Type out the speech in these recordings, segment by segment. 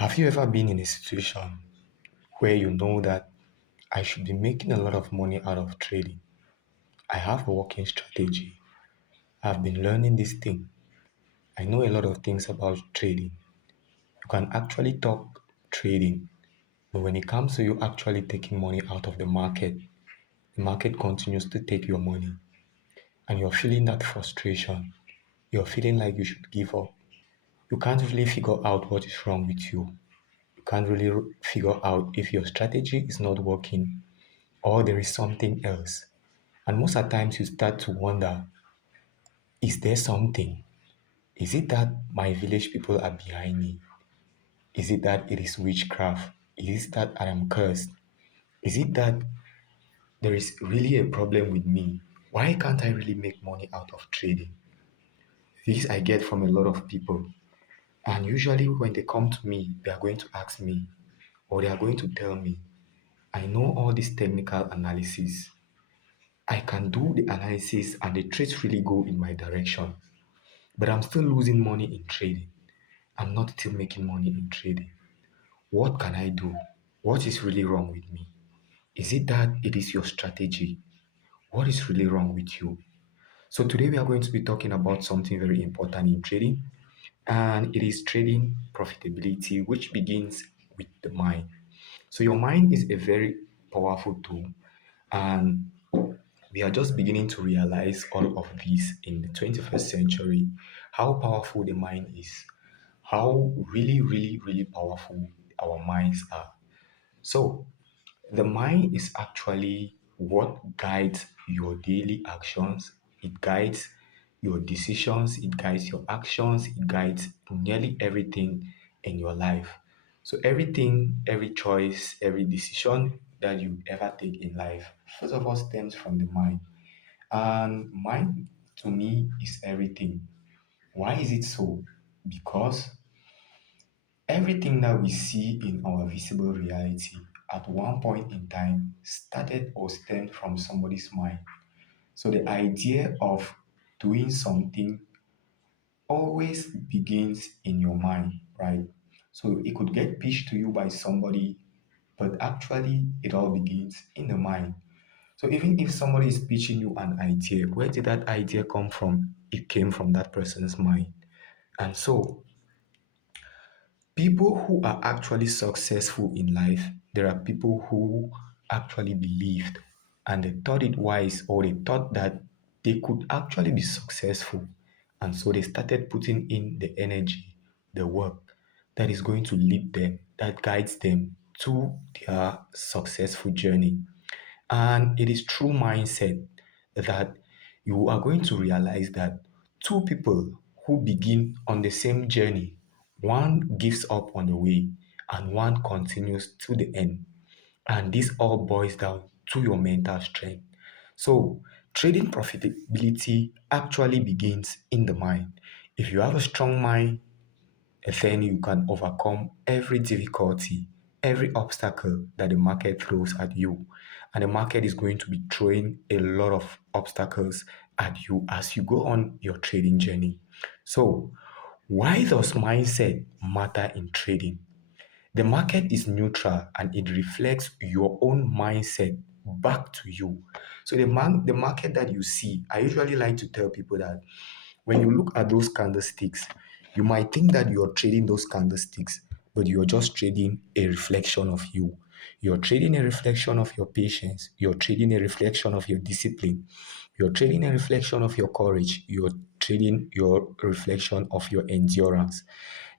Have you ever been in a situation where you know that I should be making a lot of money out of trading? I have a working strategy. I've been learning this thing. I know a lot of things about trading. You can actually talk trading, but when it comes to you actually taking money out of the market continues to take your money, and you're feeling that frustration. You're feeling like you should give up. You can't really figure out what is wrong with you. You can't really figure out if your strategy is not working or there is something else. And most of the times you start to wonder, is there something? Is it that my village people are behind me? Is it that it is witchcraft? Is it that I am cursed? Is it that there is really a problem with me? Why can't I really make money out of trading? This I get from a lot of people. And usually when they come to me, they are going to ask me, or they are going to tell me, I know all this technical analysis. I can do the analysis and the trades really go in my direction. But I'm still losing money in trading. I'm not still making money in trading. What can I do? What is really wrong with me? Is it that it is your strategy? What is really wrong with you? So today we are going to be talking about something very important in trading, and it is trading profitability, which begins with the mind. So your mind is a very powerful tool, and we are just beginning to realize all of this in the 21st century, how powerful the mind is, how really powerful our minds are. So, the mind is actually what guides your daily actions, it guides your decisions, it guides your actions, it guides nearly everything in your life. So, everything, every choice, every decision that you ever take in life, first of all, stems from the mind. And mind to me is everything. Why is it so? Because everything that we see in our visible reality at one point in time started or stemmed from somebody's mind. So the idea of doing something always begins in your mind, right? So it could get pitched to you by somebody, but actually it all begins in the mind. So even if somebody is pitching you an idea, where did that idea come from? It came from that person's mind. And so people who are actually successful in life, there are people who actually believed and they thought it wise, or they thought that they could actually be successful. And so they started putting in the energy, the work that is going to lead them, that guides them to their successful journey. And it is through mindset that you are going to realize that two people who begin on the same journey, one gives up on the way and one continues to the end. And this all boils down to your mental strength. So, trading profitability actually begins in the mind. If you have a strong mind, then you can overcome every difficulty, every obstacle that the market throws at you. And the market is going to be throwing a lot of obstacles at you as you go on your trading journey. So, why does mindset matter in trading? The market is neutral and it reflects your own mindset back to you. So the market that you see, I usually like to tell people that when you look at those candlesticks, you might think that you're trading those candlesticks, but you're just trading a reflection of you. You're trading a reflection of your patience. You're trading a reflection of your discipline. You're trading a reflection of your courage. You're trading your reflection of your endurance.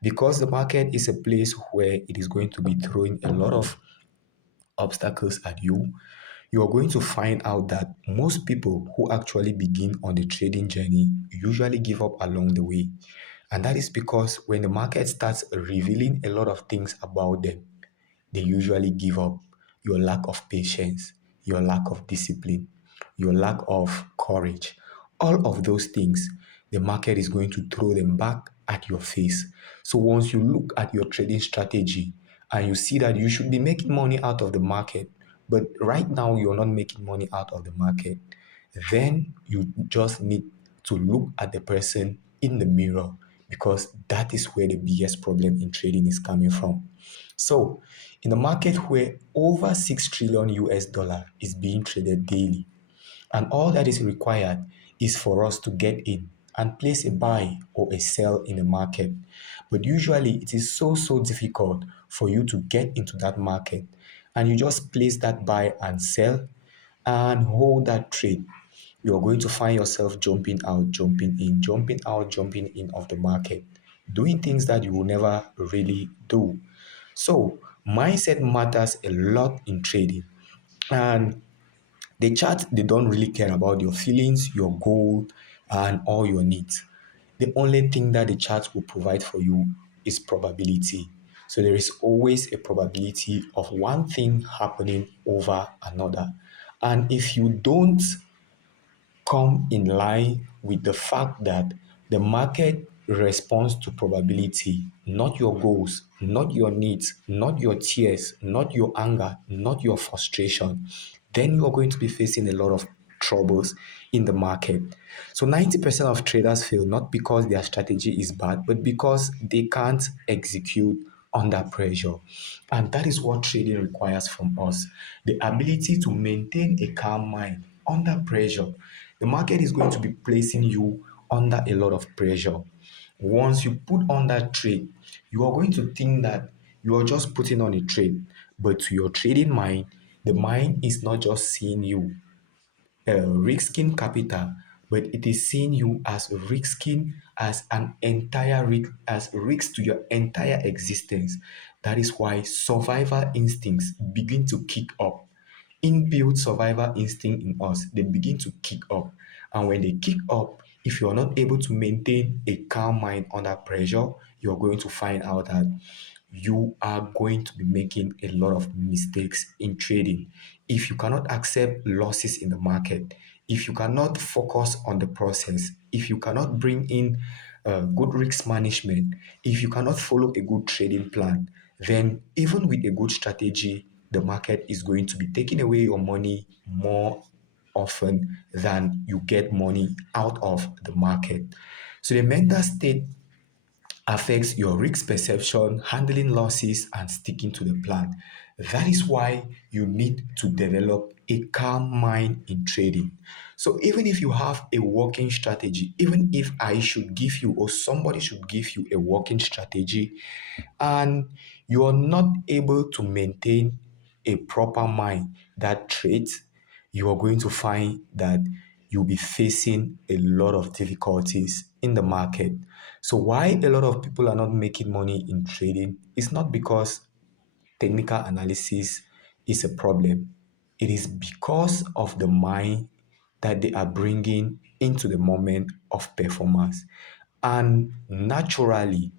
Because the market is a place where it is going to be throwing a lot of obstacles at you, you are going to find out that most people who actually begin on the trading journey usually give up along the way. And that is because when the market starts revealing a lot of things about them, they usually give up. Your lack of patience, your lack of discipline, your lack of courage, all of those things, the market is going to throw them back at your face. So once you look at your trading strategy and you see that you should be making money out of the market, but right now you're not making money out of the market, then you just need to look at the person in the mirror because that is where the biggest problem in trading is coming from. So, in a market where over 6 trillion US dollar is being traded daily, and all that is required is for us to get in and place a buy or a sell in the market. But usually it is so difficult for you to get into that market, and you just place that buy and sell and hold that trade. You're going to find yourself jumping out, jumping in, jumping out, jumping in of the market, doing things that you will never really do. So, mindset matters a lot in trading. And the chart, they don't really care about your feelings, your goal, and all your needs. The only thing that the chart will provide for you is probability. So there is always a probability of one thing happening over another. And if you don't come in line with the fact that the market responds to probability, not your goals, not your needs, not your tears, not your anger, not your frustration, then you are going to be facing a lot of troubles in the market. So 90% of traders fail not because their strategy is bad, but because they can't execute under pressure. And that is what trading requires from us, the ability to maintain a calm mind under pressure. The market is going to be placing you under a lot of pressure. Once you put on that trade, you are going to think that you are just putting on a trade. But to your trading mind, the mind is not just seeing you risking capital, but it is seeing you as risking as an entire risk, as risk to your entire existence. That is why survival instincts begin to kick up. Inbuilt survival instinct in us, they begin to kick up. And when they kick up, if you're not able to maintain a calm mind under pressure, you're going to find out that you are going to be making a lot of mistakes in trading. If you cannot accept losses in the market, if you cannot focus on the process, if you cannot bring in good risk management, if you cannot follow a good trading plan, then even with a good strategy, the market is going to be taking away your money more often than you get money out of the market. So the mental state affects your risk perception, handling losses, and sticking to the plan. That is why you need to develop a calm mind in trading. So, even if you have a working strategy, even if I should give you or somebody should give you a working strategy, and you are not able to maintain a proper mind that trades, you are going to find that you'll be facing a lot of difficulties in the market. So, why a lot of people are not making money in trading is not because technical analysis is a problem, it is because of the mind that they are bringing into the moment of performance. And naturally,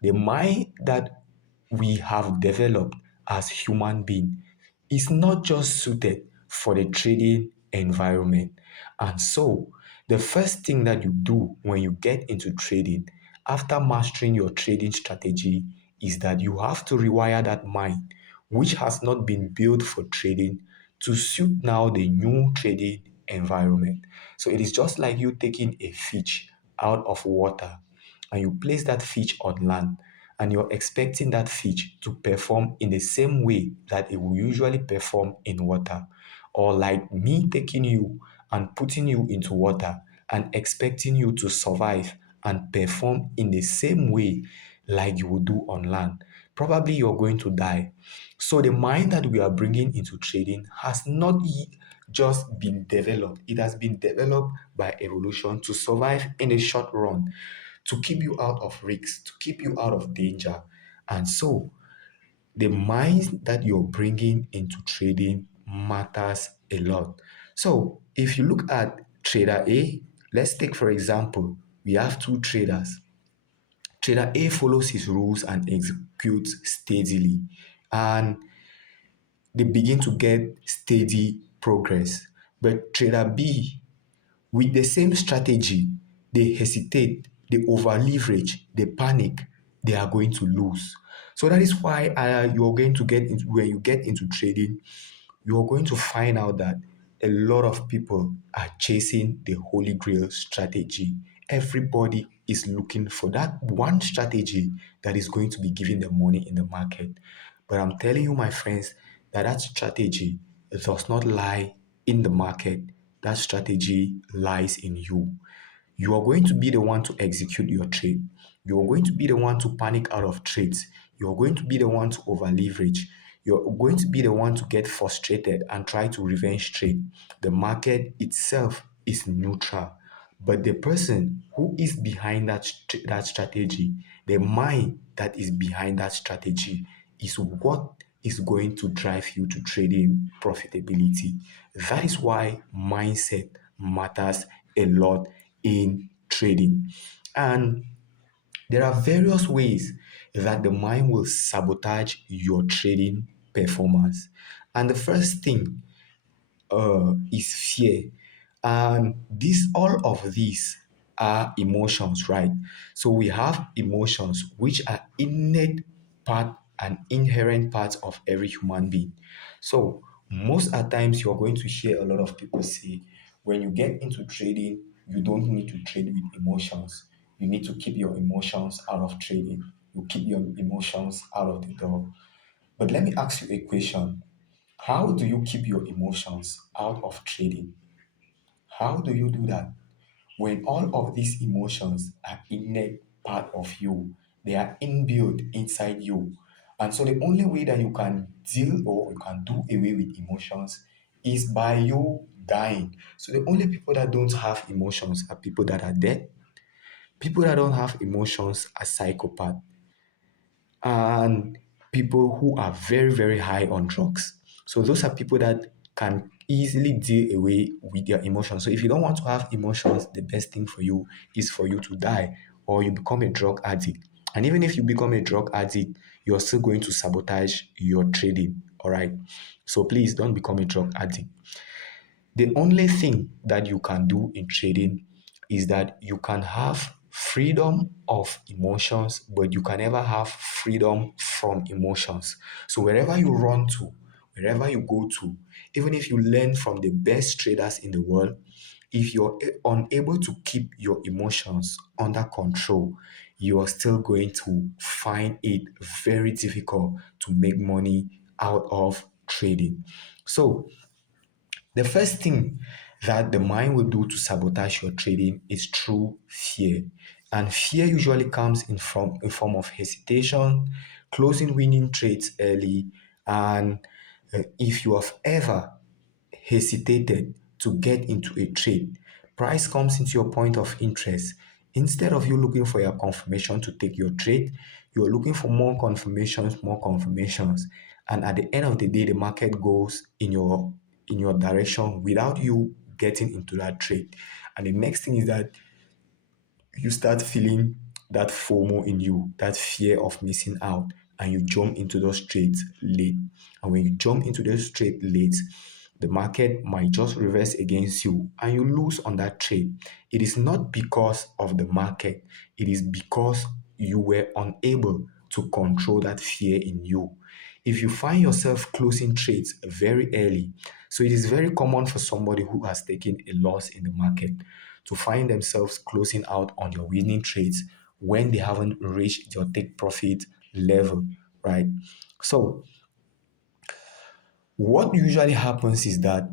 the mind that we have developed as human being is not just suited for the trading environment. And so, the first thing that you do when you get into trading after mastering your trading strategy is that you have to rewire that mind, which has not been built for trading, to suit now the new trading environment. So, it is just like you taking a fish out of water and you place that fish on land, and you're expecting that fish to perform in the same way that it will usually perform in water. Or like me taking you and putting you into water and expecting you to survive and perform in the same way like you would do on land. Probably you're going to die. So the mind that we are bringing into trading has not just been developed. It has been developed by evolution to survive in the short run, to keep you out of risks, to keep you out of danger. And so the mind that you're bringing into trading matters a lot. So if you look at trader A, let's take for example, we have two traders. Trader A follows his rules and executes steadily, and they begin to get steady progress. But trader B, with the same strategy, they hesitate, they over leverage, they panic, they are going to lose. So that is why you're going to get into, when you get into trading, you're going to find out that a lot of people are chasing the holy grail strategy. Everybody is looking for that one strategy that is going to be giving them money in the market. But I'm telling you, my friends, that that strategy does not lie in the market. That strategy lies in you. You are going to be the one to execute your trade. You are going to be the one to panic out of trades. You are going to be the one to over leverage. You're going to be the one to get frustrated and try to revenge trade. The market itself is neutral, but the person who is behind that strategy, the mind that is behind that strategy, is what is going to drive you to trading profitability. That is why mindset matters a lot in trading. And there are various ways that the mind will sabotage your trading performance. And the first thing is fear. And all of these are emotions, right? So we have emotions which are innate part and inherent parts of every human being. So most at times you're going to hear a lot of people say, when you get into trading, you don't need to trade with emotions. You need to keep your emotions out of trading. You keep your emotions out of the door. But let me ask you a question. How do you keep your emotions out of trading? How do you do that? When all of these emotions are innate part of you, they are inbuilt inside you. And so the only way that you can deal or you can do away with emotions is by you dying. So the only people that don't have emotions are people that are dead. People that don't have emotions are psychopaths and people who are very, very high on drugs. So those are people that can easily deal away with their emotions. So if you don't want to have emotions, the best thing for you is for you to die or you become a drug addict. And even if you become a drug addict, you're still going to sabotage your trading. All right. So please don't become a drug addict. The only thing that you can do in trading is that you can have freedom of emotions, but you can never have freedom from emotions. So wherever you run to, wherever you go to, even if you learn from the best traders in the world, if you're unable to keep your emotions under control, you are still going to find it very difficult to make money out of trading. So the first thing that the mind will do to sabotage your trading is through fear. And fear usually comes in form of hesitation, closing winning trades early, and if you have ever hesitated to get into a trade, price comes into your point of interest. Instead of you looking for your confirmation to take your trade, you're looking for more confirmations. And at the end of the day, the market goes in your direction without you getting into that trade. And the next thing is that you start feeling that FOMO in you, that fear of missing out, and you jump into those trades late. And when you jump into those trades late, the market might just reverse against you and you lose on that trade. It is not because of the market, it is because you were unable to control that fear in you. If you find yourself closing trades very early, so it is very common for somebody who has taken a loss in the market to find themselves closing out on your winning trades when they haven't reached your take profit level, right? So, what usually happens is that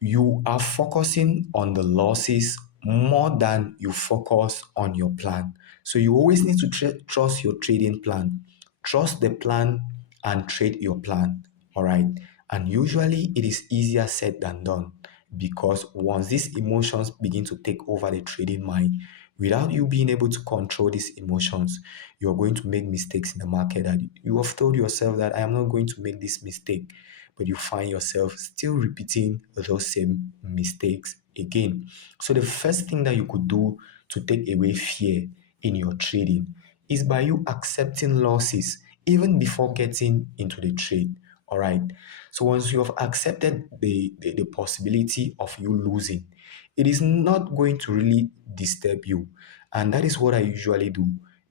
you are focusing on the losses more than you focus on your plan. So you always need to trust your trading plan. Trust the plan and trade your plan. All right. And usually it is easier said than done because once these emotions begin to take over the trading mind, without you being able to control these emotions, you're going to make mistakes in the market that you have told yourself that I am not going to make this mistake, but you find yourself still repeating those same mistakes again. So the first thing that you could do to take away fear in your trading is by you accepting losses even before getting into the trade. All right. So once you have accepted the possibility of you losing, it is not going to really disturb you. And that is what I usually do.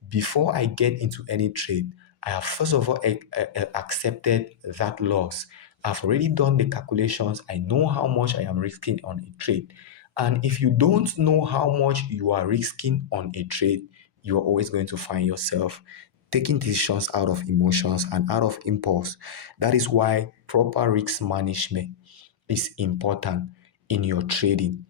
Before I get into any trade, I have first of all accepted that loss. I've already done the calculations. I know how much I am risking on a trade. And if you don't know how much you are risking on a trade, you are always going to find yourself taking decisions out of emotions and out of impulse. That is why proper risk management is important in your trading.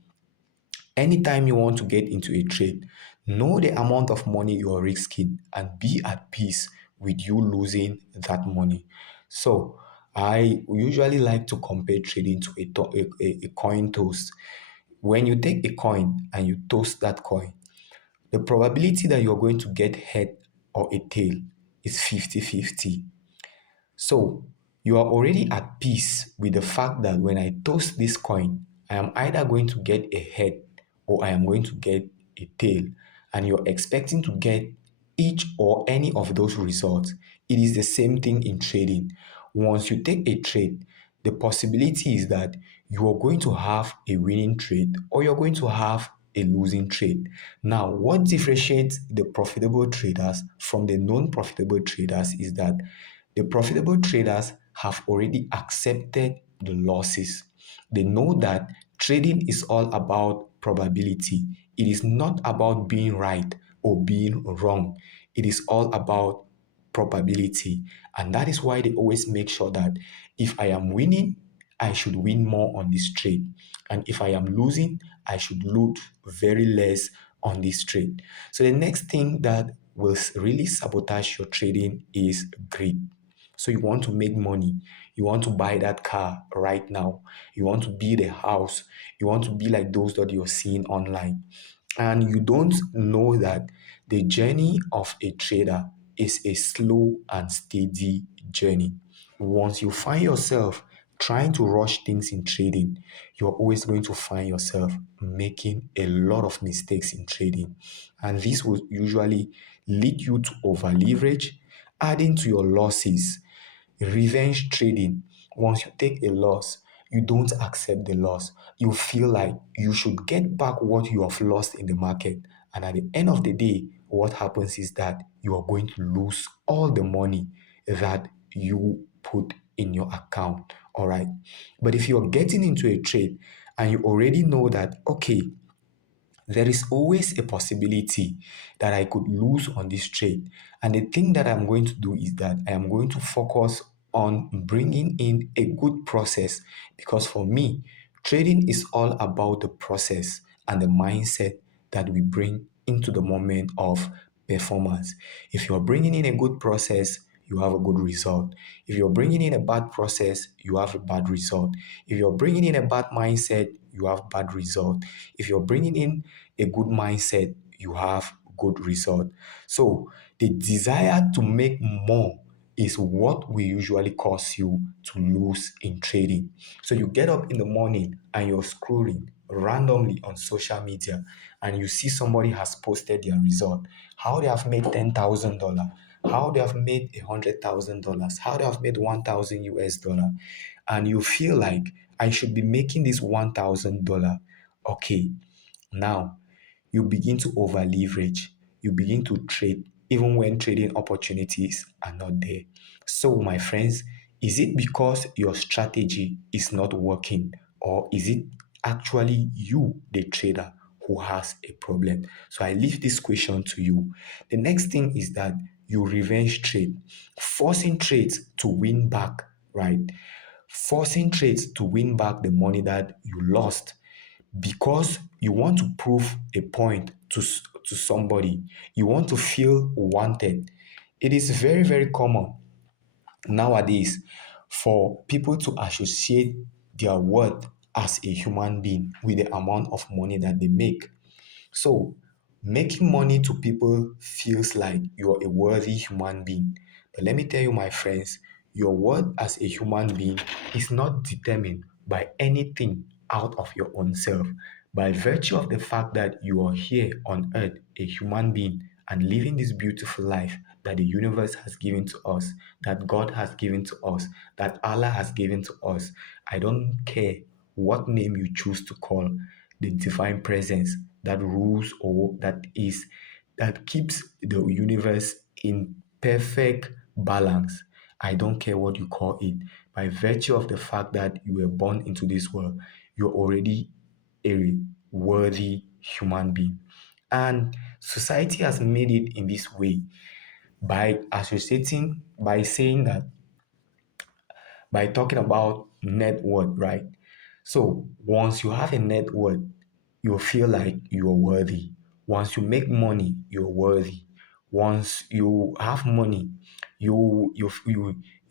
Anytime you want to get into a trade, know the amount of money you are risking and be at peace with you losing that money. So, I usually like to compare trading to a coin toss. When you take a coin and you toss that coin, the probability that you're going to get head or a tail is 50-50. So you are already at peace with the fact that when I toss this coin, I am either going to get a head or I am going to get a tail, and you're expecting to get each or any of those results. It is the same thing in trading. Once you take a trade, the possibility is that you are going to have a winning trade or you're going to have a losing trade. Now, what differentiates the profitable traders from the non-profitable traders is that the profitable traders have already accepted the losses. They know that trading is all about probability. It is not about being right or being wrong. It is all about probability. And that is why they always make sure that if I am winning, I should win more on this trade. And if I am losing, I should lose very less on this trade. So the next thing that will really sabotage your trading is greed. So you want to make money, you want to buy that car right now, you want to build a house, you want to be like those that you're seeing online. And you don't know that the journey of a trader is a slow and steady journey. Once you find yourself trying to rush things in trading, you're always going to find yourself making a lot of mistakes in trading. And this will usually lead you to over leverage, adding to your losses. Revenge trading, once you take a loss, you don't accept the loss. You feel like you should get back what you have lost in the market. And at the end of the day, what happens is that you are going to lose all the money that you put in your account. All right. But if you're getting into a trade and you already know that, okay, there is always a possibility that I could lose on this trade. And the thing that I'm going to do is that I am going to focus on bringing in a good process, because for me, trading is all about the process and the mindset that we bring into the moment of performance. If you're bringing in a good process, you have a good result. If you're bringing in a bad process, you have a bad result. If you're bringing in a bad mindset, you have bad result. If you're bringing in a good mindset, you have good result. So the desire to make more is what will usually cause you to lose in trading. So you get up in the morning and you're scrolling randomly on social media and you see somebody has posted their result, how they have made $10,000, how they have made $100,000, how they have made 1,000 US dollar, and you feel like I should be making this $1,000. Okay, now you begin to over leverage, you begin to trade even when trading opportunities are not there. So, my friends, is it because your strategy is not working, or is it actually you, the trader, who has a problem? So, I leave this question to you. The next thing is that you revenge trade, forcing trades to win back, right? Forcing trades to win back the money that you lost because you want to prove a point to somebody. You want to feel wanted. It is very, very common nowadays for people to associate their worth as a human being with the amount of money that they make. So, making money to people feels like you're a worthy human being. But let me tell you, my friends, your worth as a human being is not determined by anything out of your own self. By virtue of the fact that you are here on earth, a human being, and living this beautiful life that the universe has given to us, that God has given to us, that Allah has given to us, I don't care what name you choose to call the divine presence that rules or that keeps the universe in perfect balance. I don't care what you call it. By virtue of the fact that you were born into this world, you're already a worthy human being. And society has made it in this way by associating, by saying that, by talking about net worth, right? So once you have a net worth, you feel like you're worthy. Once you make money, you're worthy. Once you have money, you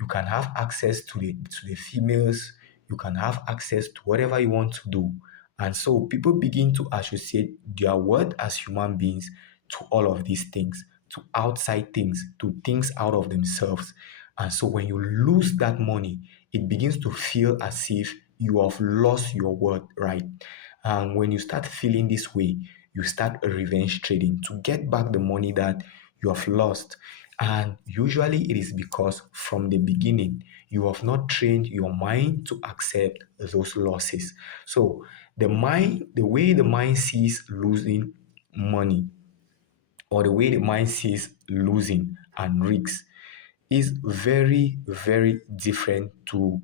can have access to the females. You can have access to whatever you want to do. And so people begin to associate their worth as human beings to all of these things, to outside things, to things out of themselves. And so when you lose that money, it begins to feel as if you have lost your worth, right? And when you start feeling this way, you start a revenge trading to get back the money that you have lost. And usually it is because from the beginning, you have not trained your mind to accept those losses. So the way the mind sees losing money, or the way the mind sees losing and risks, is very, very different to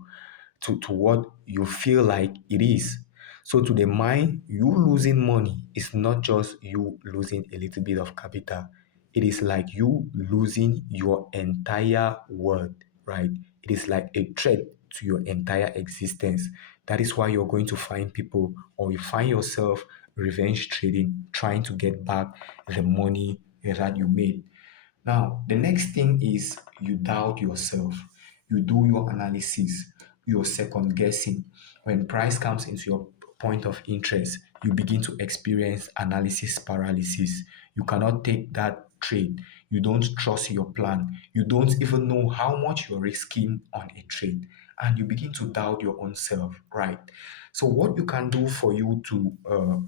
what you feel like it is. So to the mind, you losing money is not just you losing a little bit of capital. It is like you losing your entire world, right? It is like a threat to your entire existence. That is why you're going to find people, or you find yourself revenge trading, trying to get back the money that you made. Now, the next thing is you doubt yourself. You do your analysis, you're second guessing. When price comes into your point of interest, you begin to experience analysis paralysis. You cannot take that trade. You don't trust your plan. You don't even know how much you're risking on a trade. And you begin to doubt your own self, right? So, what you can do for you to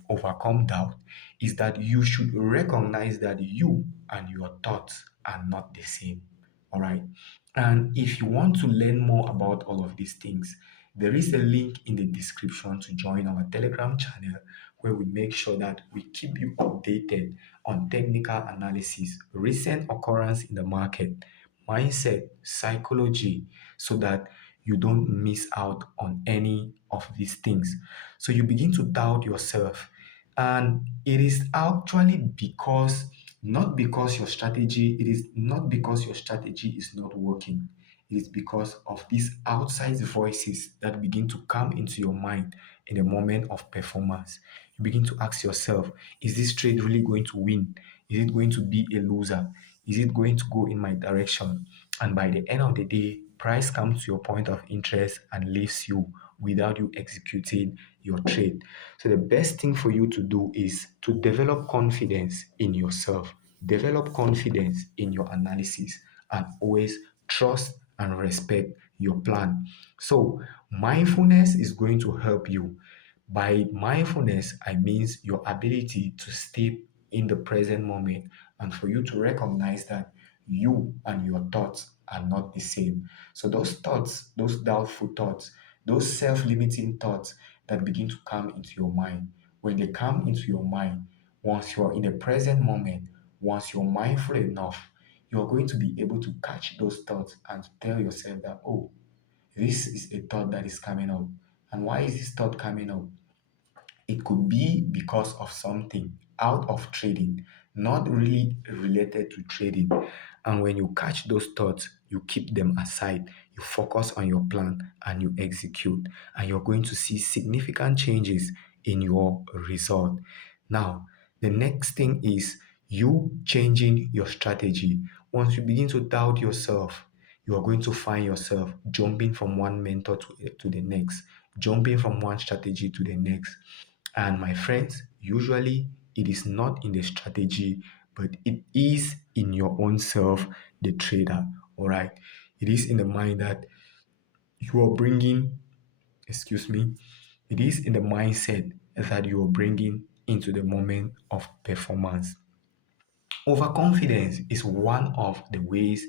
overcome doubt is that you should recognize that you and your thoughts are not the same. All right. And if you want to learn more about all of these things, there is a link in the description to join our Telegram channel where we make sure that we keep you updated on technical analysis, recent occurrence in the market, mindset, psychology, so that you don't miss out on any of these things. So you begin to doubt yourself. And it is actually because, not because your strategy, it is not because your strategy is not working. It is because of these outside voices that begin to come into your mind in the moment of performance. You begin to ask yourself, is this trade really going to win? Is it going to be a loser? Is it going to go in my direction? And by the end of the day, price comes to your point of interest and leaves you without you executing your trade. So the best thing for you to do is to develop confidence in yourself, develop confidence in your analysis, and always trust and respect your plan. So mindfulness is going to help you. By mindfulness, I means your ability to stay in the present moment and for you to recognize that you and your thoughts are not the same. So those thoughts, those doubtful thoughts, those self-limiting thoughts that begin to come into your mind, when they come into your mind, once you're in the present moment, once you're mindful enough, you're going to be able to catch those thoughts and to tell yourself that, oh, this is a thought that is coming up. And why is this thought coming up? It could be because of something out of trading, not really related to trading. And when you catch those thoughts, you keep them aside, you focus on your plan and you execute, and you're going to see significant changes in your result. Now, the next thing is you changing your strategy. Once you begin to doubt yourself, you are going to find yourself jumping from one mentor to the next, jumping from one strategy to the next. And my friends, usually it is not in the strategy, but it is in your own self, the trader. All right. It is in the mind that you are bringing, excuse me, it is in the mindset that you are bringing into the moment of performance. Overconfidence is one of the ways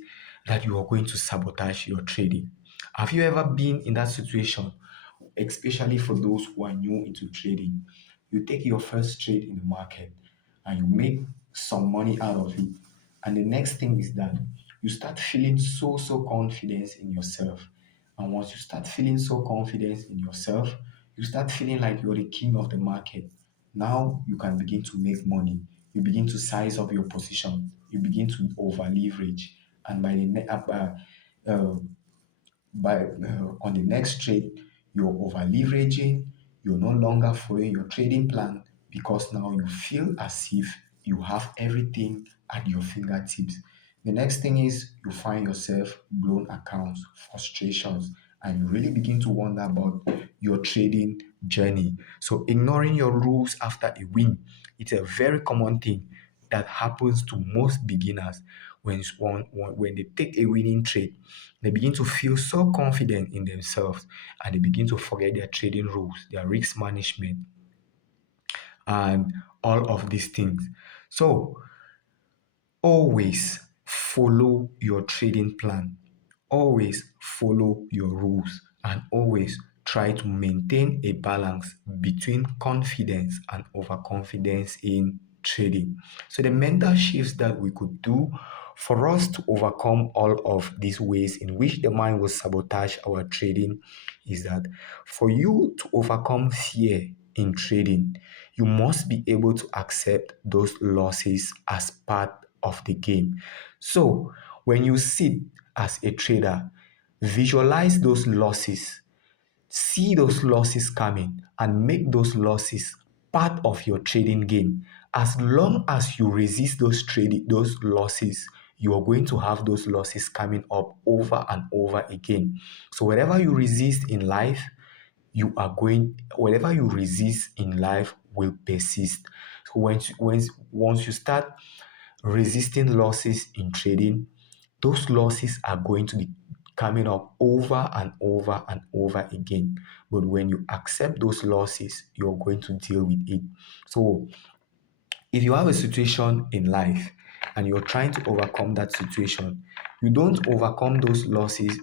that you are going to sabotage your trading. Have you ever been in that situation, especially for those who are new into trading? You take your first trade in the market and you make some money out of it. And the next thing is that you start feeling so confident in yourself. And once you start feeling so confident in yourself, you start feeling like you're the king of the market. Now you can begin to make money. You begin to size up your position. You begin to over leverage. And uh, on the next trade, you're over leveraging, you're no longer following your trading plan because now you feel as if you have everything at your fingertips. The next thing is you find yourself blown accounts, frustrations, and you really begin to wonder about your trading journey. So ignoring your rules after a win, it's a very common thing that happens to most beginners when they take a winning trade. They begin to feel so confident in themselves and they begin to forget their trading rules, their risk management, and all of these things. So always follow your trading plan, always follow your rules, and always try to maintain a balance between confidence and overconfidence in trading. So, the mental shifts that we could do for us to overcome all of these ways in which the mind will sabotage our trading is that for you to overcome fear in trading, you must be able to accept those losses as part of the game. So, when you sit as a trader, visualize those losses, see those losses coming, and make those losses part of your trading game. As long as you resist those losses, you are going to have those losses coming up over and over again. So whatever you resist in life, whatever you resist in life will persist. So once you start resisting losses in trading, those losses are going to be coming up over and over and over again. But when you accept those losses, you're going to deal with it. So if you have a situation in life and you're trying to overcome that situation, you don't overcome those losses,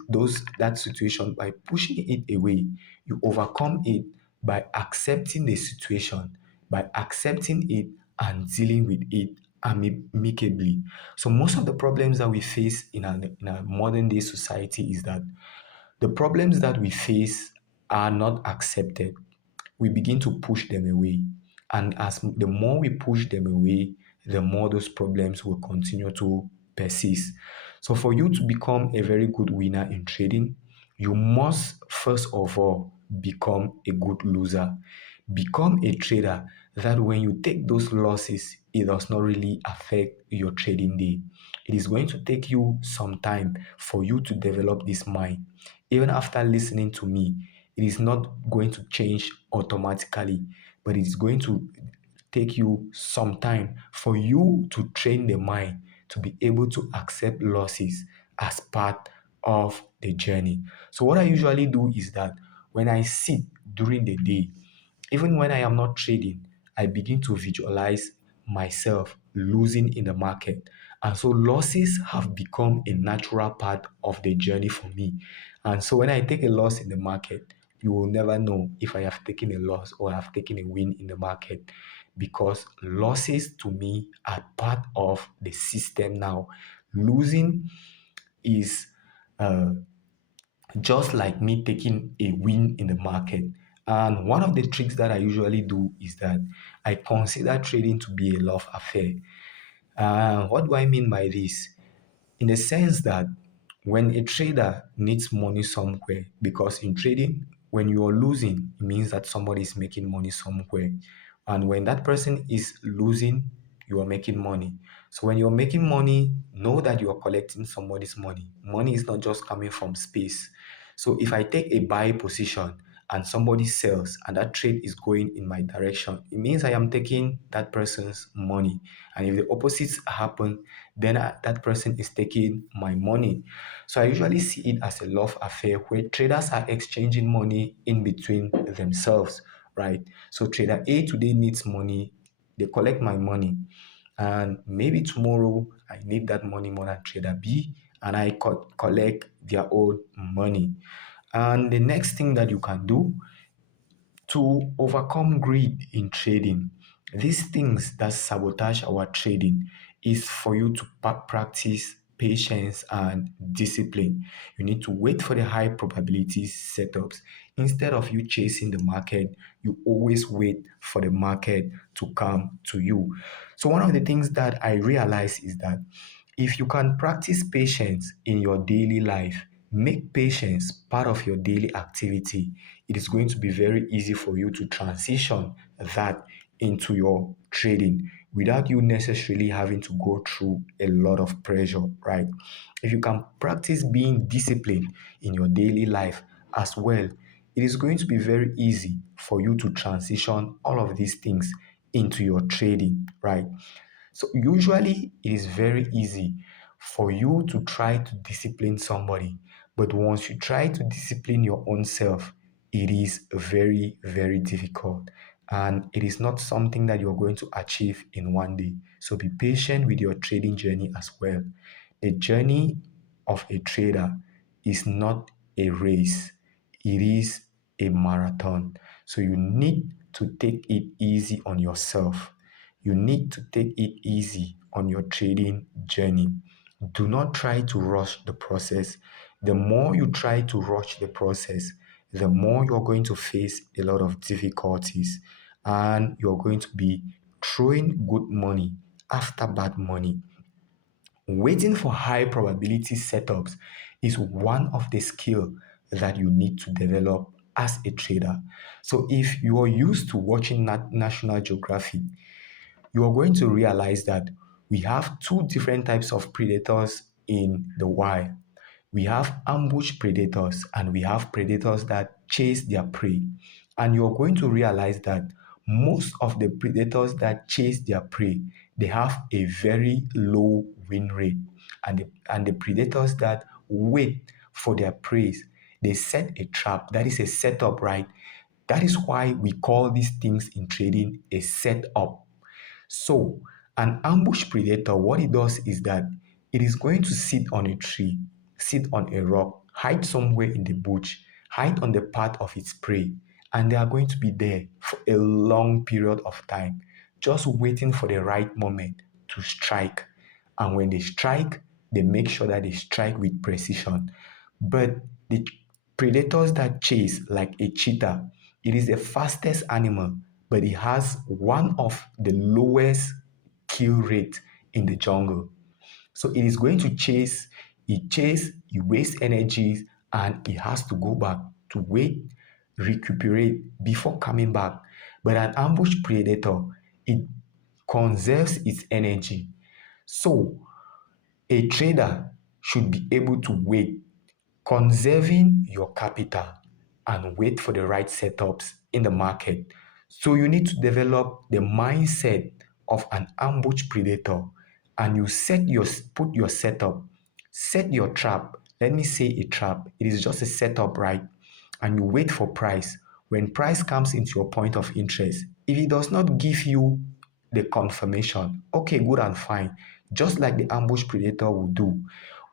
that situation by pushing it away. You overcome it by accepting the situation, by accepting it and dealing with it amicably. So most of the problems that we face in our modern day society is that the problems that we face are not accepted. We begin to push them away. And as the more we push them away, the more those problems will continue to persist. So, for you to become a very good winner in trading, you must first of all become a good loser. Become a trader that when you take those losses, it does not really affect your trading day. It is going to take you some time for you to develop this mind. Even after listening to me, it is not going to change automatically, but it's going to take you some time for you to train the mind to be able to accept losses as part of the journey. So, what I usually do is that when I sit during the day, even when I am not trading, I begin to visualize myself losing in the market. And so losses have become a natural part of the journey for me. And so when I take a loss in the market, you will never know if I have taken a loss or I have taken a win in the market because losses to me are part of the system now. Losing is uh, just like me taking a win in the market. And one of the tricks that I usually do is that I consider trading to be a love affair. What do I mean by this? In the sense that when a trader needs money somewhere, because in trading, when you are losing, it means that somebody is making money somewhere. And when that person is losing, you are making money. So when you're making money, know that you are collecting somebody's money. Money is not just coming from space. So if I take a buy position and somebody sells and that trade is going in my direction, it means I am taking that person's money. And if the opposites happen, then that person is taking my money. So I usually see it as a love affair where traders are exchanging money in between themselves, right? So trader A today needs money, they collect my money, and maybe tomorrow I need that money more than trader B, and I collect their own money. And the next thing that you can do to overcome greed in trading, these things that sabotage our trading, is for you to practice patience and discipline. You need to wait for the high probability setups. Instead of you chasing the market, you always wait for the market to come to you. So, one of the things that I realize is that if you can practice patience in your daily life, make patience part of your daily activity, it is going to be very easy for you to transition that into your trading without you necessarily having to go through a lot of pressure, right? If you can practice being disciplined in your daily life as well, it is going to be very easy for you to transition all of these things into your trading, right? So usually it is very easy for you to try to discipline somebody, but once you try to discipline your own self, it is very, very difficult. And it is not something that you're going to achieve in one day. So be patient with your trading journey as well. The journey of a trader is not a race, it is a marathon. So you need to take it easy on yourself. You need to take it easy on your trading journey. Do not try to rush the process. The more you try to rush the process, the more you're going to face a lot of difficulties and you're going to be throwing good money after bad money. Waiting for high probability setups is one of the skill that you need to develop as a trader. So if you are used to watching National Geographic, you are going to realize that we have two different types of predators in the wild. We have ambush predators and we have predators that chase their prey. And you're going to realize that most of the predators that chase their prey, they have a very low win rate. And the predators that wait for their prey, they set a trap. That is a setup, right? That is why we call these things in trading a setup. So, an ambush predator, what it does is that it is going to sit on a tree, sit on a rock, hide somewhere in the bush, hide on the path of its prey, and they are going to be there for a long period of time, just waiting for the right moment to strike. And when they strike, they make sure that they strike with precision. But the predators that chase, like a cheetah, it is the fastest animal, but it has one of the lowest kill rate in the jungle. So it is going to chase, it wastes energy, and it has to go back to wait, recuperate before coming back. But an ambush predator, it conserves its energy. So a trader should be able to wait, conserving your capital and wait for the right setups in the market. So you need to develop the mindset of an ambush predator and you put your setup, set your trap. Let me say a trap. It is just a setup, right? And you wait for price. When price comes into your point of interest, if it does not give you the confirmation, okay, good and fine. Just like the ambush predator will do.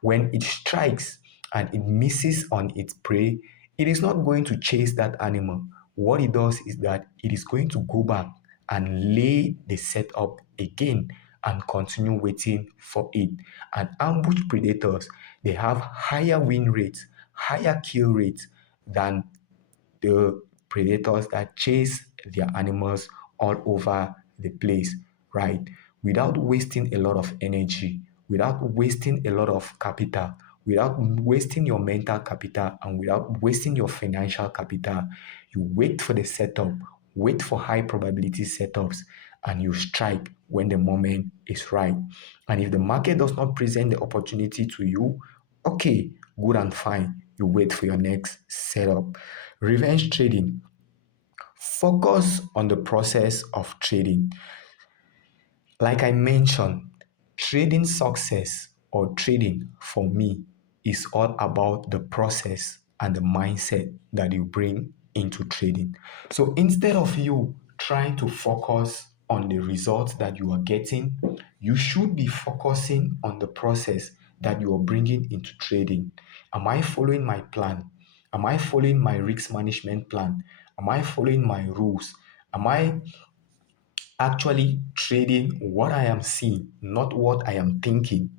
When it strikes and it misses on its prey, it is not going to chase that animal. What it does is that it is going to go back and lay the setup again and continue waiting for it. And ambush predators, they have higher win rates, higher kill rates than the predators that chase their animals all over the place, right? Without wasting a lot of energy, without wasting a lot of capital, without wasting your mental capital, and without wasting your financial capital. You wait for the setup, wait for high probability setups, and you strike when the moment is right. And if the market does not present the opportunity to you, okay, good and fine. You wait for your next setup. Revenge trading. Focus on the process of trading. Like I mentioned, trading success or trading for me is all about the process and the mindset that you bring into trading. So instead of you trying to focus on the results that you are getting, you should be focusing on the process that you are bringing into trading. Am I following my plan? Am I following my risk management plan? Am I following my rules? Am I actually trading what I am seeing, not what I am thinking?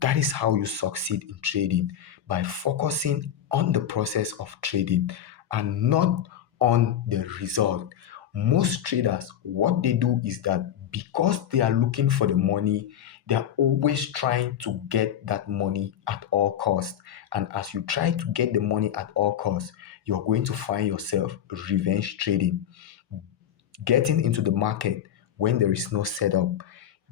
That is how you succeed in trading, by focusing on the process of trading and not on the result. Most traders, what they do is that because they are looking for the money, they are always trying to get that money at all costs. And as you try to get the money at all costs, you're going to find yourself revenge trading, getting into the market when there is no setup,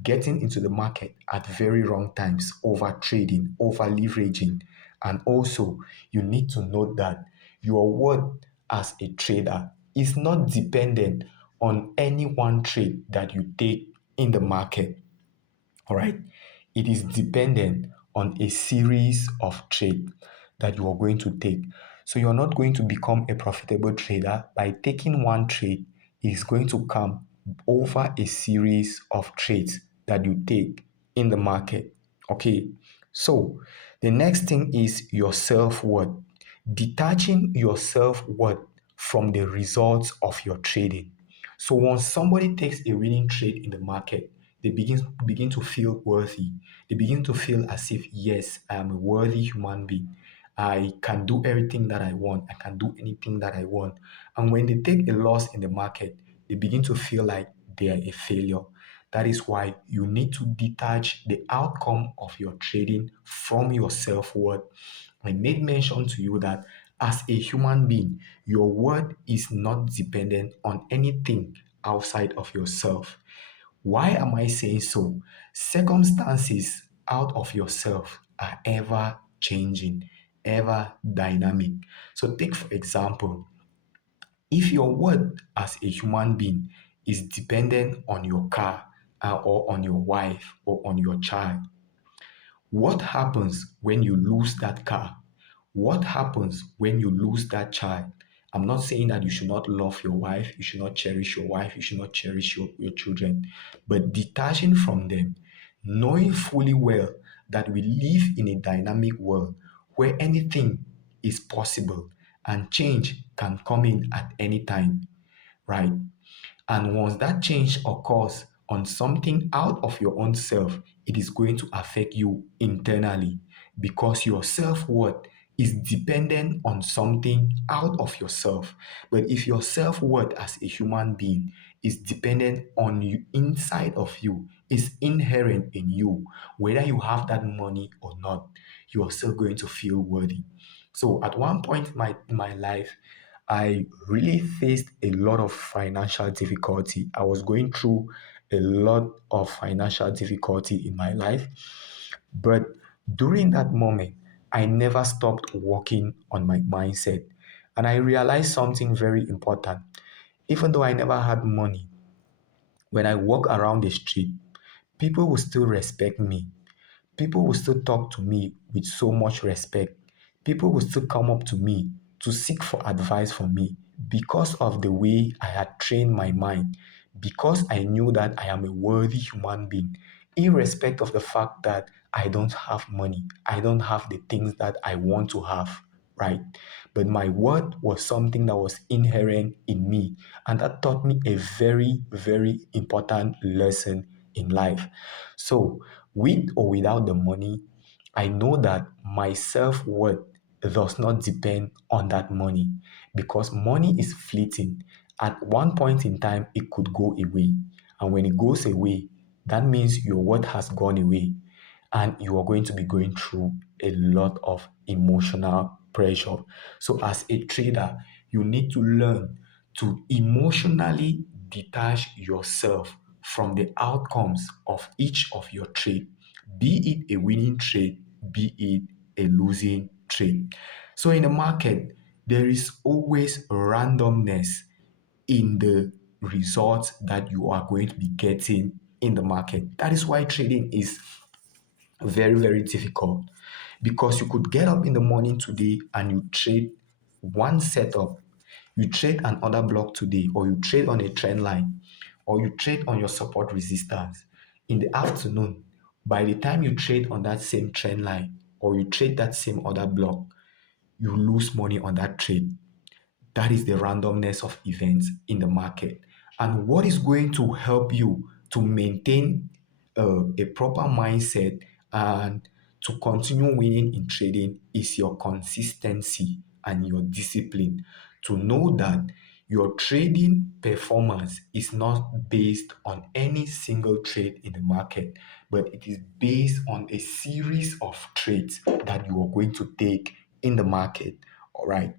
getting into the market at very wrong times, over trading, over leveraging. And also, you need to note that your worth as a trader is not dependent on any one trade that you take in the market. All right. It is dependent on a series of trades that you are going to take. So you're not going to become a profitable trader by taking one trade. It is going to come over a series of trades that you take in the market. Okay. So the next thing is your self-worth. Detaching your self-worth from the results of your trading. So once somebody takes a winning trade in the market, they begin to feel worthy. They begin to feel as if, yes, I am a worthy human being. I can do everything that I want. I can do anything that I want. And when they take a loss in the market, they begin to feel like they are a failure. That is why you need to detach the outcome of your trading from your self-worth. I made mention to you that as a human being, your worth is not dependent on anything outside of yourself. Why am I saying so? Circumstances out of yourself are ever changing, ever dynamic. So, take for example, if your worth as a human being is dependent on your car, or on your wife or on your child, what happens when you lose that car? What happens when you lose that child? I'm not saying that you should not love your wife, you should not cherish your wife, you should not cherish your children, but detaching from them, knowing fully well that we live in a dynamic world where anything is possible and change can come in at any time, right? And once that change occurs on something out of your own self, it is going to affect you internally, because your self worth is dependent on something out of yourself. But if your self worth as a human being is dependent on you inside of you, is inherent in you, whether you have that money or not, you are still going to feel worthy. So at one point in my life, I really faced a lot of financial difficulty. I was going through a lot of financial difficulty in my life. But during that moment, I never stopped working on my mindset. And I realized something very important. Even though I never had money, when I walk around the street, people will still respect me. People will still talk to me with so much respect. People will still come up to me to seek for advice from me because of the way I had trained my mind, because I knew that I am a worthy human being, irrespective of the fact that I don't have money, I don't have the things that I want to have, right? But my word was something that was inherent in me, and that taught me a very, very important lesson in life. So, with or without the money, I know that my self worth does not depend on that money, because money is fleeting. At one point in time, it could go away. And when it goes away, that means your worth has gone away, and you are going to be going through a lot of emotional pressure. So, as a trader, you need to learn to emotionally detach yourself from the outcomes of each of your trade, be it a winning trade, be it a losing trade. So, in the market, there is always randomness in the results that you are going to be getting in the market. That is why trading is very, very difficult, because you could get up in the morning today and you trade one setup, you trade another block today, or you trade on a trend line, or you trade on your support resistance. In the afternoon, by the time you trade on that same trend line or you trade that same other block, you lose money on that trade. That is the randomness of events in the market. And what is going to help you to maintain a proper mindset and to continue winning in trading is your consistency and your discipline. To know that your trading performance is not based on any single trade in the market, but it is based on a series of trades that you are going to take in the market. All right.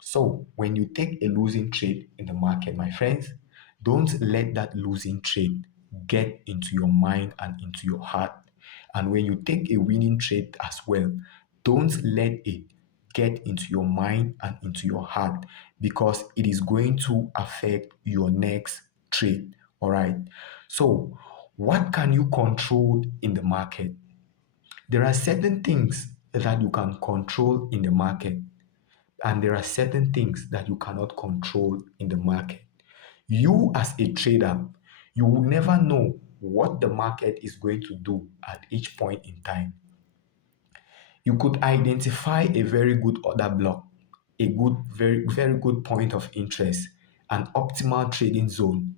So when you take a losing trade in the market, my friends, don't let that losing trade get into your mind and into your heart. And when you take a winning trade as well, don't let it get into your mind and into your heart, because it is going to affect your next trade. All right. So, what can you control in the market? There are certain things that you can control in the market, and there are certain things that you cannot control in the market. You, as a trader, you will never know what the market is going to do at each point in time. You could identify a very good order block, a good, very good point of interest, an optimal trading zone.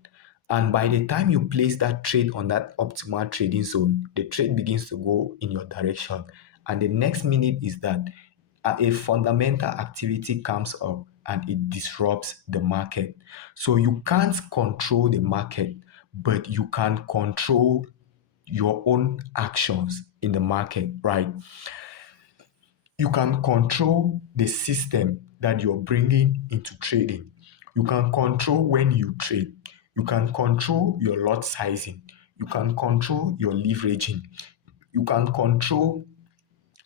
And by the time you place that trade on that optimal trading zone, the trade begins to go in your direction. And the next minute is that a fundamental activity comes up and it disrupts the market. So you can't control the market, but you can control your own actions in the market, right? You can control the system that you're bringing into trading. You can control when you trade. You can control your lot sizing. You can control your leveraging. You can control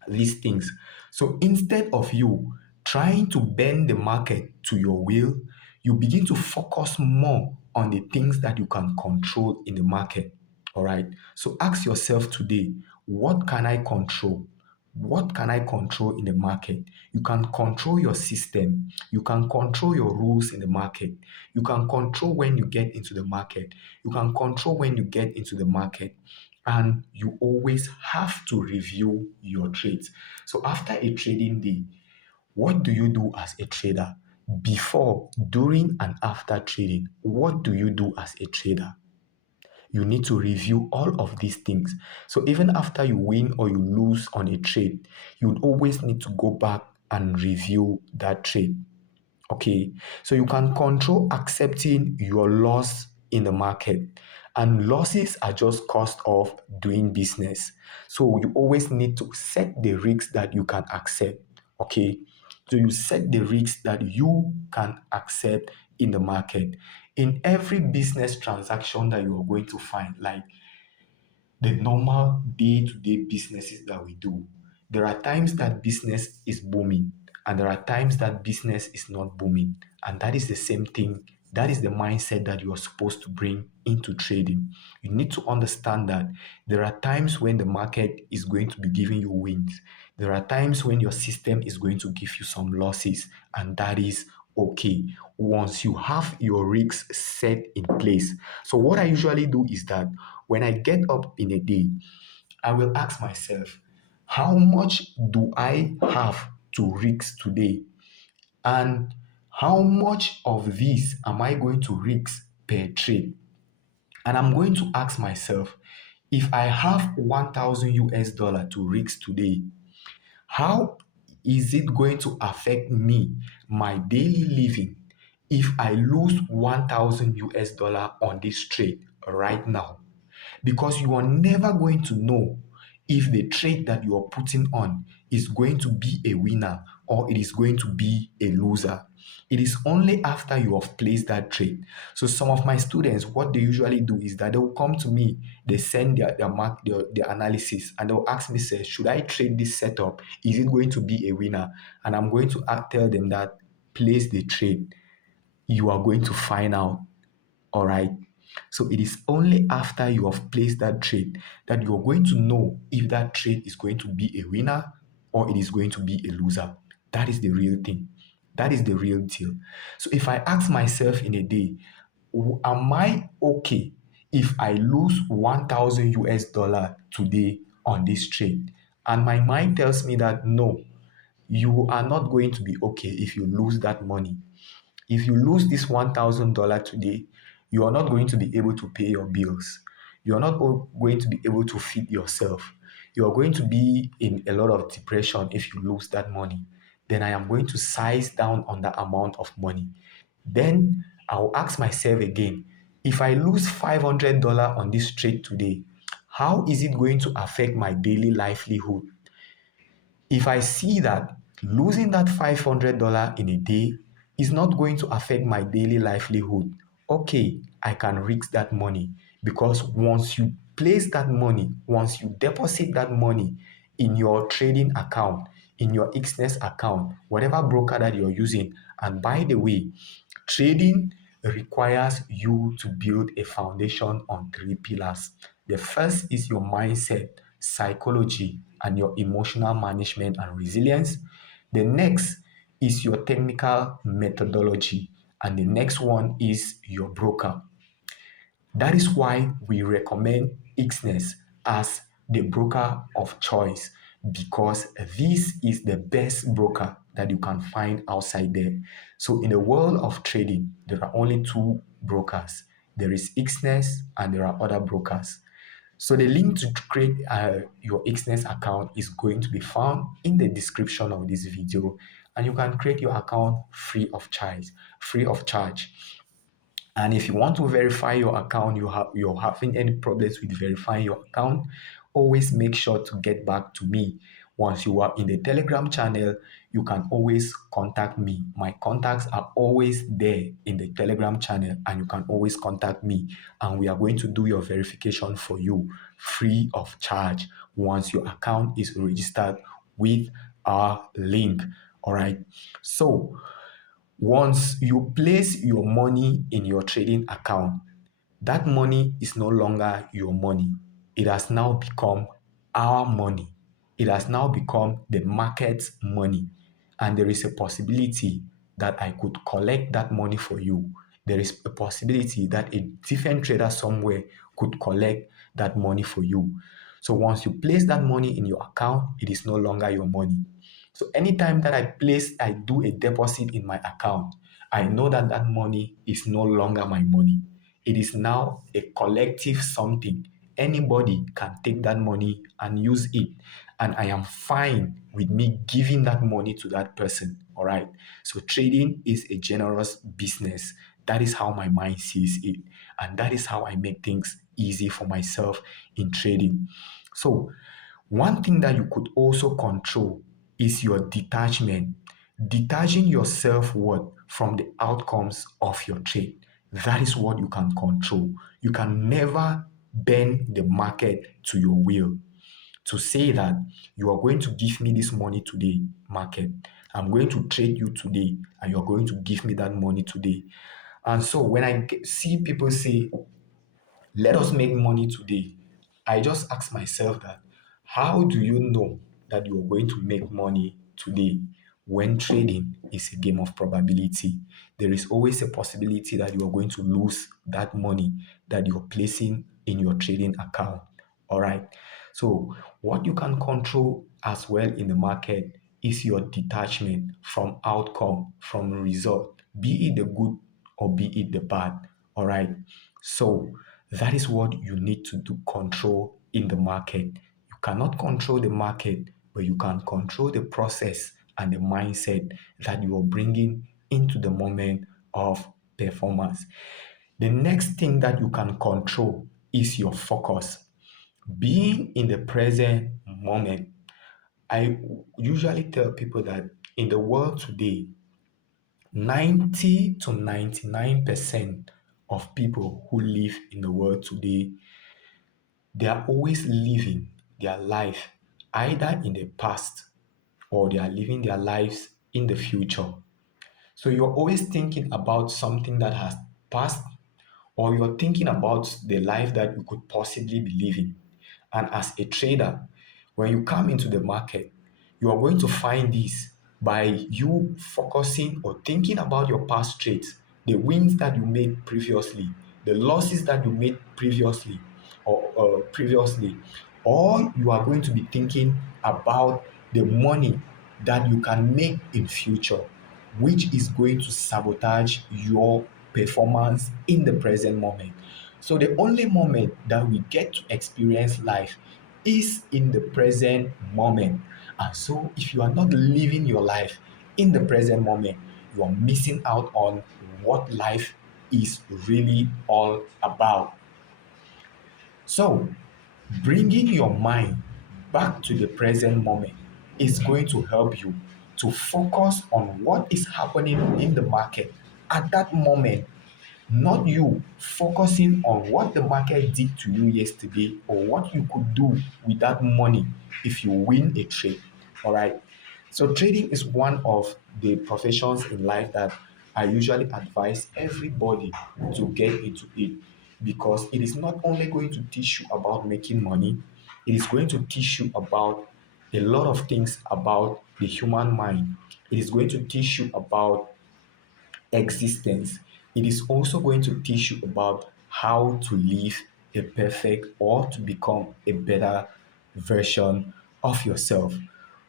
these things. So instead of you trying to bend the market to your will, you begin to focus more on the things that you can control in the market. All right. So ask yourself today, what can I control? What can I control in the market? You can control your system. You can control your rules in the market. You can control when you get into the market. You can control when you get into the market. And you always have to review your trades. So after a trading day, what do you do as a trader? Before, during, and after trading, what do you do as a trader? You need to review all of these things. So even after you win or you lose on a trade, you would always need to go back and review that trade. Okay, so you can control accepting your loss in the market, and losses are just cost of doing business. So you always need to set the risks that you can accept. Okay, so you set the risks that you can accept in the market. In every business transaction that you are going to find, like the normal day-to-day businesses that we do, there are times that business is booming and there are times that business is not booming. And that is the same thing. That is the mindset that you are supposed to bring into trading. You need to understand that there are times when the market is going to be giving you wins. There are times when your system is going to give you some losses, and that is okay once you have your risks set in place. So, what I usually do is that when I get up in a day, I will ask myself, how much do I have to risk today? And how much of this am I going to risk per trade? And I'm going to ask myself, if I have 1,000 US dollar to risk today, how is it going to affect me, my daily living, if I lose 1,000 US dollar on this trade right now? Because you are never going to know if the trade that you are putting on is going to be a winner or it is going to be a loser. It is only after you have placed that trade. So some of my students, what they usually do is that they will come to me, they send their analysis, and they'll ask me, say, should I trade this setup? Is it going to be a winner? And I'm going to tell them that place the trade. You are going to find out. All right. So it is only after you have placed that trade that you're going to know if that trade is going to be a winner or it is going to be a loser. That is the real thing. That is the real deal. So if I ask myself in a day, am I okay if I lose 1,000 US dollar today on this trade? And my mind tells me that no, you are not going to be okay if you lose that money. If you lose this $1,000 today, you are not going to be able to pay your bills. You are not going to be able to feed yourself. You are going to be in a lot of depression if you lose that money. Then I am going to size down on the amount of money. Then I'll ask myself again, if I lose $500 on this trade today, how is it going to affect my daily livelihood? If I see that losing that $500 in a day is not going to affect my daily livelihood, okay, I can risk that money, because once you place that money, once you deposit that money in your trading account, in your Xness account, whatever broker that you're using, and by the way, trading requires you to build a foundation on three pillars. The first is your mindset, psychology, and your emotional management and resilience. The next is your technical methodology. And the next one is your broker. That is why we recommend Xness as the broker of choice, because this is the best broker that you can find outside there. So in the world of trading, there are only two brokers. There is Xness and there are other brokers. So the link to create your Xness account is going to be found in the description of this video, and you can create your account free of charge, free of charge. And if you want to verify your account, you're having any problems with verifying your account, always make sure to get back to me. Once you are in the Telegram channel, you can always contact me. My contacts are always there in the Telegram channel, and you can always contact me. And we are going to do your verification for you free of charge once your account is registered with our link. All right. So, once you place your money in your trading account, that money is no longer your money. It has now become our money. It has now become the market's money. And there is a possibility that I could collect that money for you. There is a possibility that a different trader somewhere could collect that money for you. So once you place that money in your account, it is no longer your money. So anytime that I do a deposit in my account, I know that that money is no longer my money. It is now a collective something. Anybody can take that money and use it. And I am fine with me giving that money to that person. All right. So trading is a generous business. That is how my mind sees it. And that is how I make things easy for myself in trading. So one thing that you could also control is your detachment, detaching your self-worth from the outcomes of your trade. That is what you can control. You can never bend the market to your will. To say that you are going to give me this money today, market. I'm going to trade you today, and you're going to give me that money today. And so when I see people say, let us make money today, I just ask myself that, how do you know that you are going to make money today when trading is a game of probability? There is always a possibility that you are going to lose that money that you're placing in your trading account. All right. So, what you can control as well in the market is your detachment from outcome, from result, be it the good or be it the bad. All right. So, that is what you need to do control in the market. You cannot control the market, but you can control the process and the mindset that you are bringing into the moment of performance. The next thing that you can control is your focus. Being in the present moment. I usually tell people that in the world today, 90 to 99% of people who live in the world today, they are always living their life either in the past or they are living their lives in the future. So you're always thinking about something that has passed, or you're thinking about the life that you could possibly be living. And as a trader, when you come into the market, you are going to find this by you focusing or thinking about your past trades, the wins that you made previously, the losses that you made previously, or you are going to be thinking about the money that you can make in future, which is going to sabotage your performance in the present moment. So the only moment that we get to experience life is in the present moment. And so, if you are not living your life in the present moment, you are missing out on what life is really all about. So, bringing your mind back to the present moment is going to help you to focus on what is happening in the market at that moment, not you focusing on what the market did to you yesterday or what you could do with that money if you win a trade. All right. So, trading is one of the professions in life that I usually advise everybody to get into it, because it is not only going to teach you about making money, it is going to teach you about a lot of things about the human mind. It is going to teach you about existence. It is also going to teach you about how to live a perfect or to become a better version of yourself.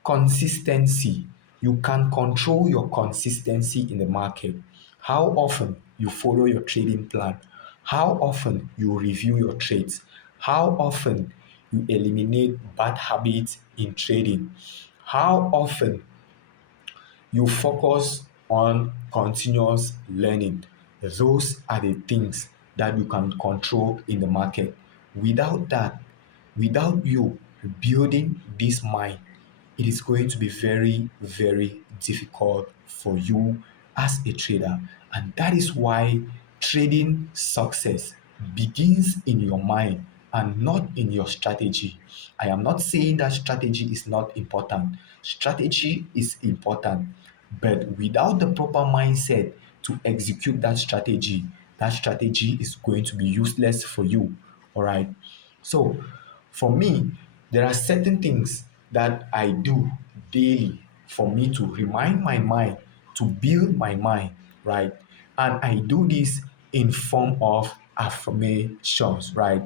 Consistency. You can control your consistency in the market. How often you follow your trading plan, how often you review your trades, how often you eliminate bad habits in trading, how often you focus on continuous learning. Those are the things that you can control in the market. Without that, without you building this mind, it is going to be very, very difficult for you as a trader. And that is why trading success begins in your mind and not in your strategy. I am not saying that strategy is not important. Strategy is important. But without the proper mindset to execute that strategy is going to be useless for you. All right. So, for me, there are certain things that I do daily for me to remind my mind, to build my mind, right? And I do this in form of affirmations, right?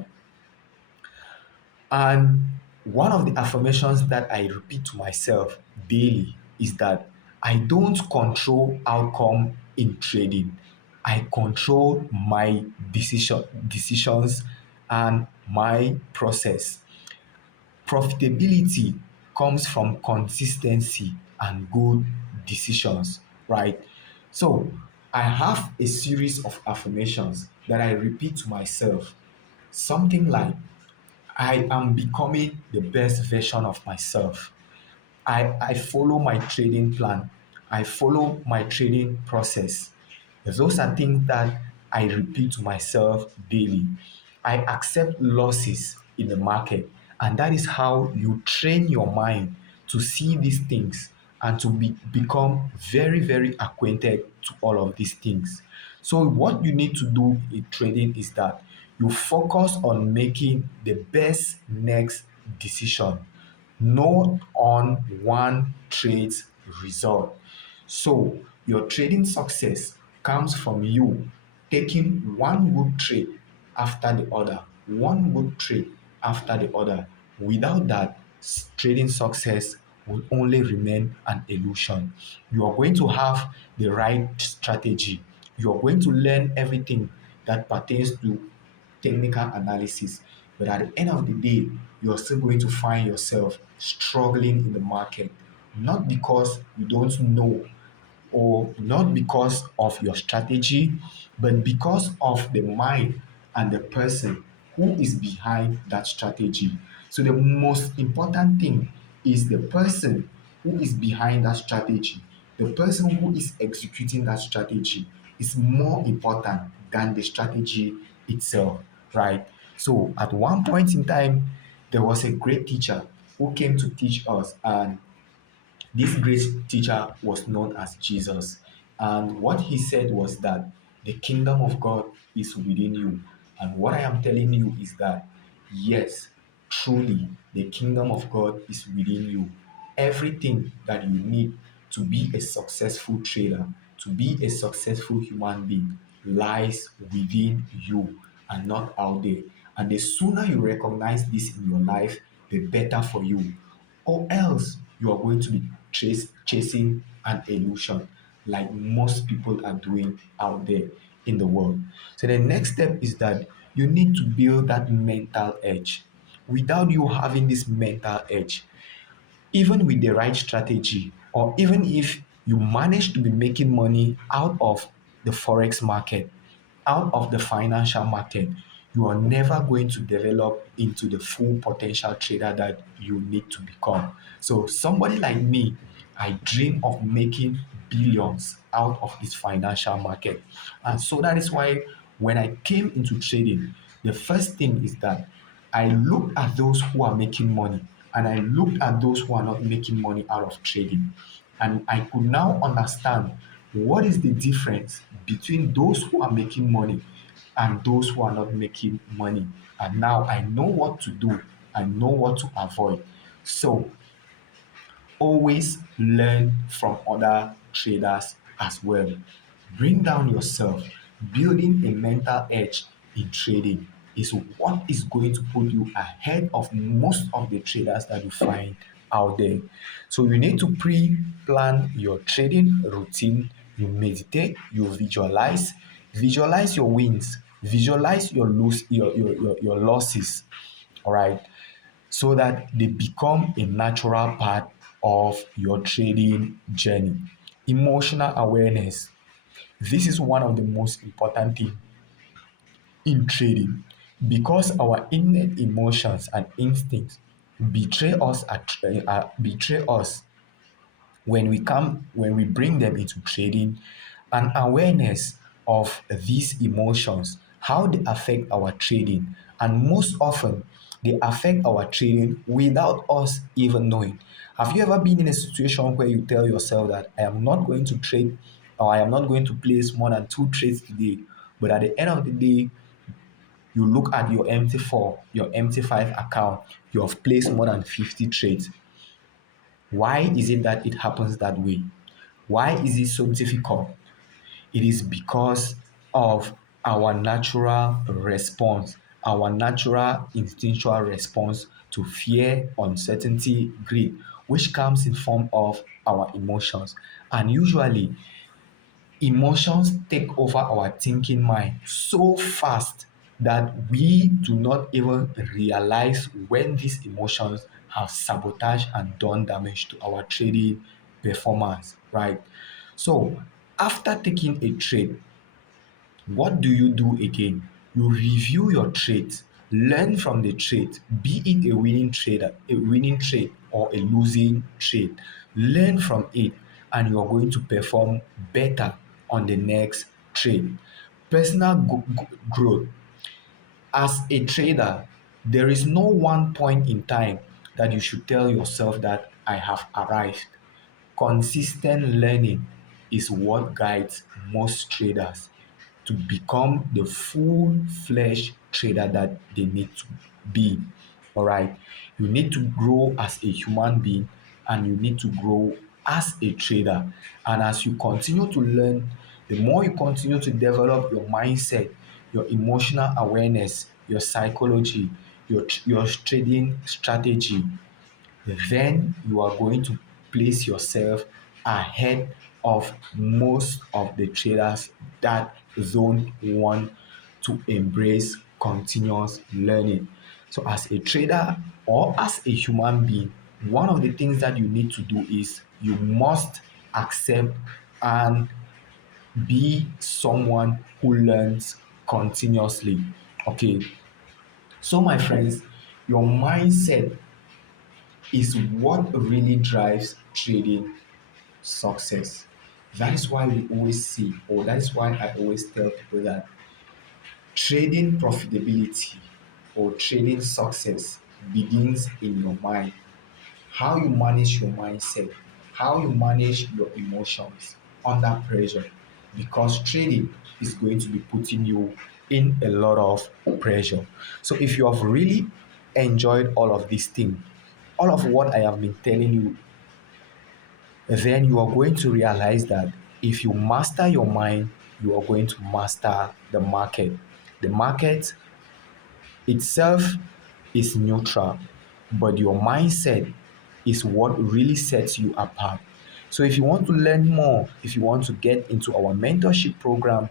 And one of the affirmations that I repeat to myself daily is that I don't control outcome in trading. I control my decisions and my process. Profitability comes from consistency and good decisions, right? So I have a series of affirmations that I repeat to myself. Something like, I am becoming the best version of myself. I follow my trading plan. I follow my trading process. Those are things that I repeat to myself daily. I accept losses in the market, and that is how you train your mind to see these things and to become very, very acquainted to all of these things. So, what you need to do in trading is that you focus on making the best next decision, not on one trade's result. So, your trading success comes from you taking one good trade after the other, one good trade after the other. Without that, trading success will only remain an illusion. You are going to have the right strategy. You are going to learn everything that pertains to technical analysis. But at the end of the day, you're still going to find yourself struggling in the market, not because you don't know or not because of your strategy, but because of the mind and the person who is behind that strategy. So, the most important thing is the person who is behind that strategy, the person who is executing that strategy is more important than the strategy itself, right? So, at one point in time, there was a great teacher who came to teach us, and this great teacher was known as Jesus. And what he said was that the kingdom of God is within you. And what I am telling you is that, yes, truly, the kingdom of God is within you. Everything that you need to be a successful trader, to be a successful human being, lies within you and not out there. And the sooner you recognize this in your life, the better for you, or else you are going to be chasing an illusion like most people are doing out there in the world. So the next step is that you need to build that mental edge. without you having this mental edge, even with the right strategy, or even if you manage to be making money out of the forex market, out of the financial market, you are never going to develop into the full potential trader that you need to become. So somebody like me, I dream of making billions out of this financial market. And so that is why when I came into trading, the first thing is that I looked at those who are making money and I looked at those who are not making money out of trading. And I could now understand what is the difference between those who are making money and those who are not making money. And now I know what to do, I know what to avoid. So always learn from other traders as well. Bring down yourself. Building a mental edge in trading is what is going to put you ahead of most of the traders that you find out there. So you need to pre-plan your trading routine. You meditate, you visualize, visualize your wins, visualize your losses. All right, so that they become a natural part of your trading journey. Emotional awareness. This is one of the most important things in trading because our innate emotions and instincts betray us when we bring them into trading. An awareness of these emotions, how they affect our trading, and most often they affect our trading without us even knowing. Have you ever been in a situation where you tell yourself that I am not going to trade, or I am not going to place more than 2 trades today, but at the end of the day you look at your MT4, your MT5 account, you have placed more than 50 trades? Why is it that it happens that way? Why is it so difficult? It is because of our natural response, our natural instinctual response to fear, uncertainty, greed, which comes in form of our emotions. And usually emotions take over our thinking mind so fast that we do not even realize when these emotions have sabotaged and done damage to our trading performance, right? So after taking a trade, what do you do again? You review your trades, learn from the trade, be it a winning trade or a losing trade. Learn from it, and you are going to perform better on the next trade. Personal growth. As a trader, there is no one point in time that you should tell yourself that I have arrived. Consistent learning is what guides most traders to become the full-fledged trader that they need to be. All right. You need to grow as a human being and you need to grow as a trader. And as you continue to learn, the more you continue to develop your mindset, your emotional awareness, your psychology, your trading strategy, then you are going to place yourself ahead of most of the traders that don't want to embrace continuous learning. So, as a trader or as a human being, one of the things that you need to do is you must accept and be someone who learns continuously. Okay, so my friends, your mindset is what really drives trading success. That is why we always see, or that is why I always tell people that trading profitability or trading success begins in your mind. How you manage your mindset, how you manage your emotions under pressure, because trading is going to be putting you in a lot of pressure. So if you have really enjoyed all of these things, all of what I have been telling you, then you are going to realize that if you master your mind, you are going to master the market. The market itself is neutral, but your mindset is what really sets you apart. So if you want to learn more, if you want to get into our mentorship program,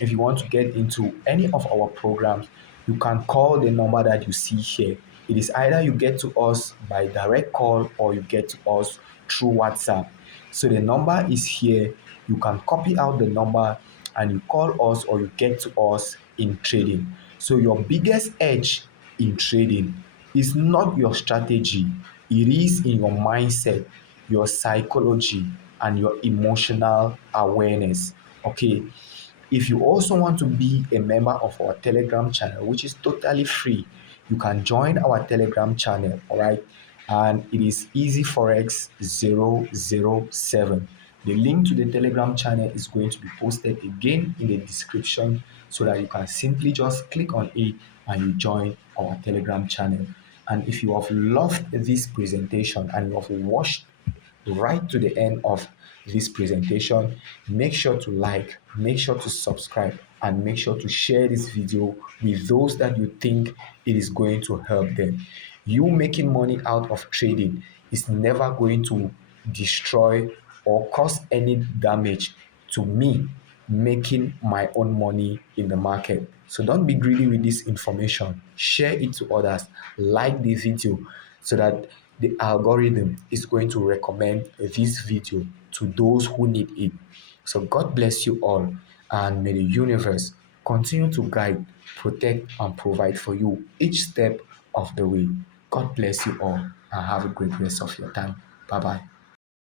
if you want to get into any of our programs, you can call the number that you see here. It is either you get to us by direct call or you get to us through WhatsApp. So the number is here. You can copy out the number and you call us or you get to us in trading. So your biggest edge in trading is not your strategy, it is in your mindset, your psychology, and your emotional awareness. Okay. If you also want to be a member of our Telegram channel, which is totally free, you can join our Telegram channel, all right? And it is Easy Forex 007. The link to the Telegram channel is going to be posted again in the description so that you can simply just click on it and you join our Telegram channel. And if you have loved this presentation and you have watched right to the end of this presentation, make sure to like, make sure to subscribe, and make sure to share this video with those that you think it is going to help them. You making money out of trading is never going to destroy or cause any damage to me making my own money in the market. So don't be greedy with this information. Share it to others. Like the video so that the algorithm is going to recommend this video to those who need it. So God bless you all, and may the universe continue to guide, protect, and provide for you each step of the way. God bless you all and have a great rest of your time. Bye bye.